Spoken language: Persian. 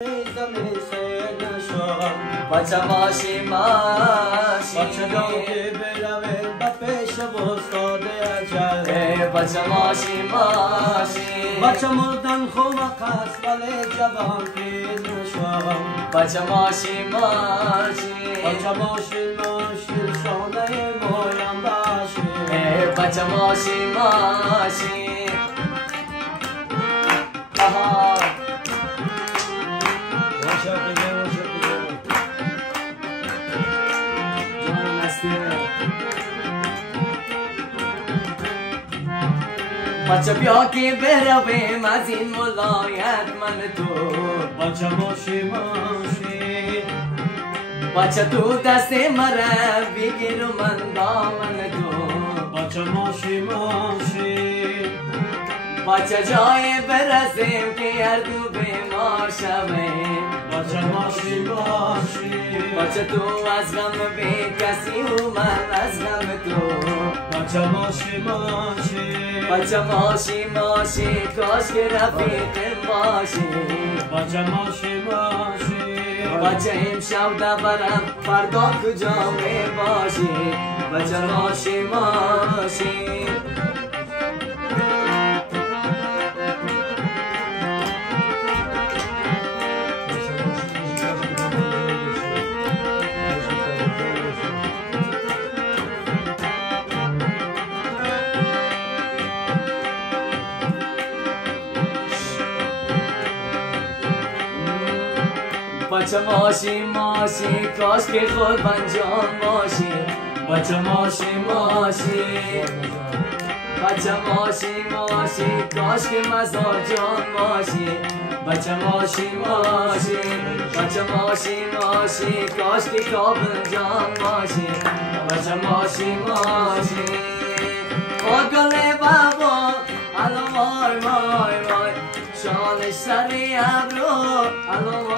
بچه ماشی ماشی بچه داغی بروه با پیش بستاده اجل بچه ماشی ماشی بچه مردن خوب قصد ولی جوان پیز نشوم بچه ماشی ماشی بچه ماشی ماشی شانه مویم باشی بچه ماشی ماشی آها بچه بیا که برویم از این ولایت من تو بچه ماشی ماشی بچه تو دست مرا بگیر و من دامن تو بچه ماشی ماشی بچه جای برسیم که هر دو بیمار شویم بچه ماشی ماشی بچه تو از غم بی کسی و من از غم تو بچه ماشی ماشی بچه ماشی ماشی کاش که رفیقم باشی بچه ماشی ماشی بچه امشب دبرم فردا کجا می باشی بچه ماشی ماشی بچه ماشی ماشی کاش که قربان جان باشی بچه ماشی ماشی بچه ماشی ماشی کاش که مزار جان باشی بچه ماشی ماشی بچه ماشی ماشی کاش که کابل جان باشی بچه ماشی ماشی او گل بابا الو وای وای وای شانش سری ابرو الو